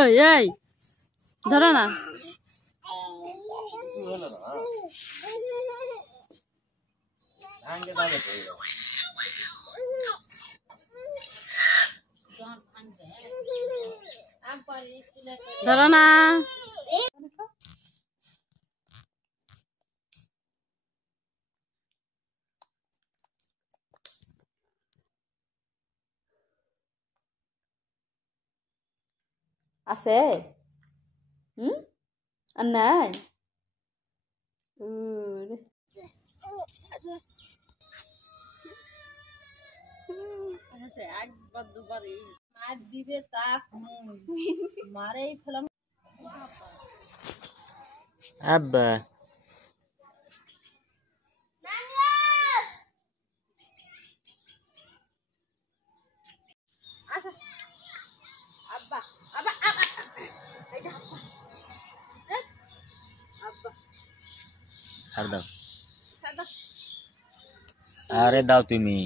এই এই ধরো না ধরো না আছে আর নাই একবার দুবার মার দিবে তা মারেই ফেলাম আব্বা আব্বা আব্বা ছাড় দাও আরে দাও তুমি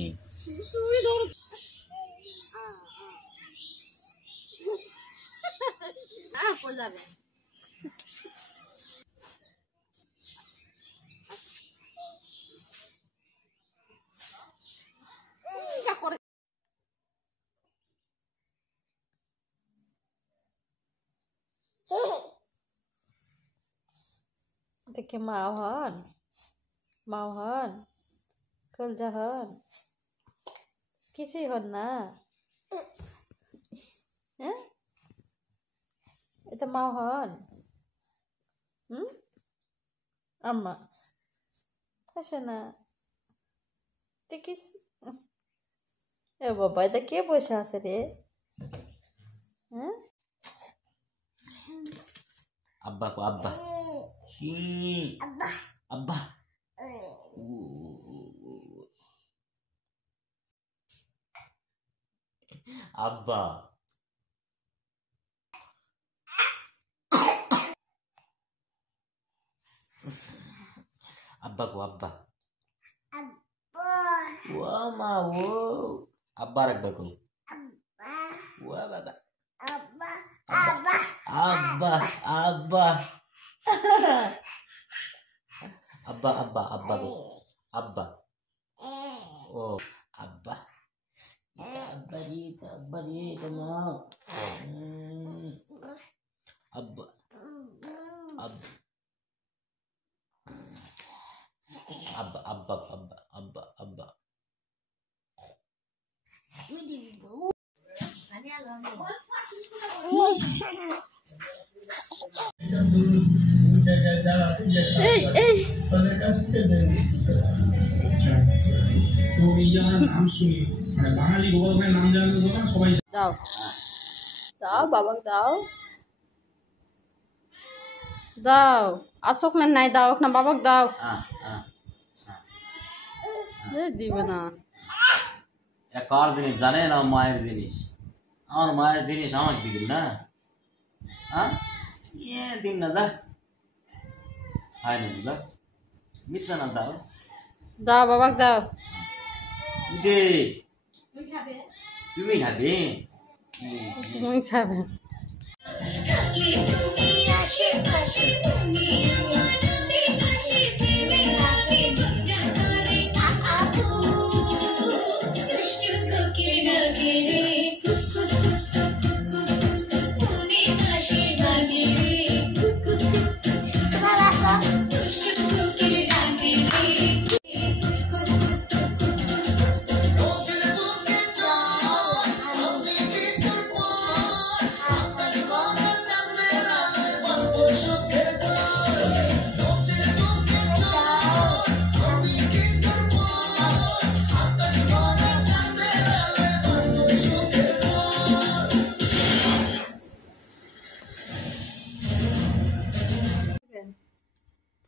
দেখে মাও হন কলজা হন কিছুই হন না হ্যাঁ এটা মাও হন আম্মা আসে না দেখিস এ বাবা এটা কে বসে আছে রে হ্যাঁ আব্বা কো আব্বা আব্বা আব্বা আব্বা কো আব্বা ও মা ও আব্বা রাখবা কো ও বাবা আব্বা আব্বা আব্বা আব্বা আব্বা আব্বা গো আব্বা ও আব্বা আব্বা রে তোমার আব্বা আব্বা আব্বা আব্বা আব্বা আব্বা আব্বা দাও দাও বাবা দাও দাও আর চকলেট নাই দাও না বাবাক দাও দিবে না কার জিনিস জানে না মায়ের জিনিস আমার মায়ের জিনিস আমাকে দিবি না হ্যাঁ দিন না দা হয় না দা মিশা না দাও দাও বাবাক দাও তুমি খাবে তুমি খাবে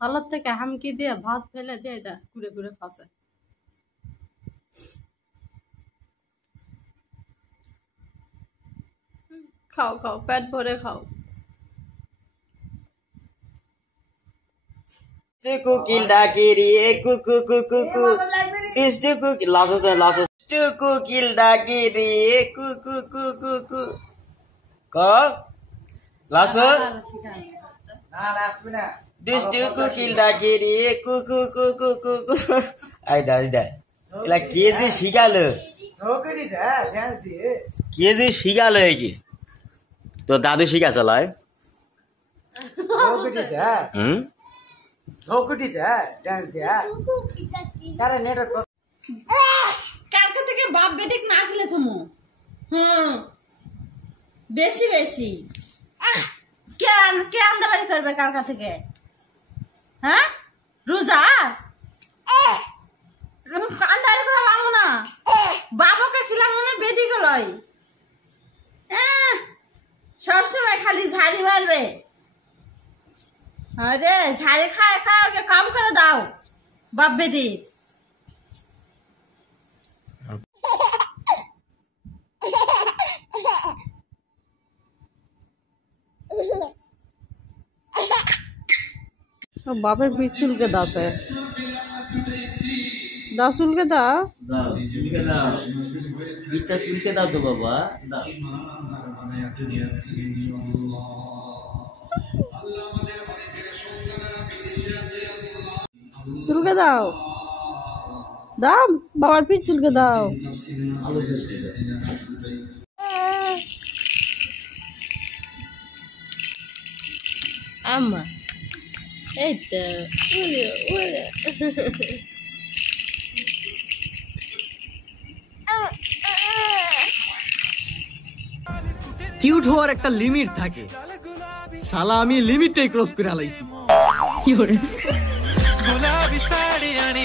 থালার থেকে হামকি দিয়ে ভাত ফেলে দিয়ে এটা ঘুরে ঘুরে খাসে খাও খাও পেট ভরে খাও কোকিল ডাকে রে কুকু কুকু কু ইস্টু কোকিল লাসস কোকিল ডাকে রে কুকু কুকু কু ক লাসো না আসবে না দুষ্টু কুকিল ডাকে রে কুকু কুকু কুকু আইদা এলা কে যে শিখালো ঝোকরি যা ড্যান্স দিয়ে কে যে শিখালো কি তো দাদু শিখা চালায় ঝোকরি যা ঝোকরি যা ড্যান্স দিয়া কারে নেটওয়ার্ক কালকে থেকে বাপ বেটিক না খেলে তুমি বেশি বেশি কেন কে আন্দাবাড়ি করবে কালকা থেকে হ্যাঁ রোজা আন্দাবাড়ি করা মামু না বাবাকে খিলাম মনে বেটি গলই সবসময় খালি ঝাড়ি মারবে আরে ঝাড়ি খায় ওকে কাম করে দাও বাপ বেটি বাপের পিঠ চুলকে দাসে দাও চুলকে দাও চুলকে দাও তো বাবা চুলকে দাও দাও বাবার পিঠ চুলকে দাও আম্মা এই তো কিউট হওয়ার একটা লিমিট থাকে শালা আমি লিমিটটাই ক্রস করে আলাইছি কি করে गुलाबी साड़ी आणि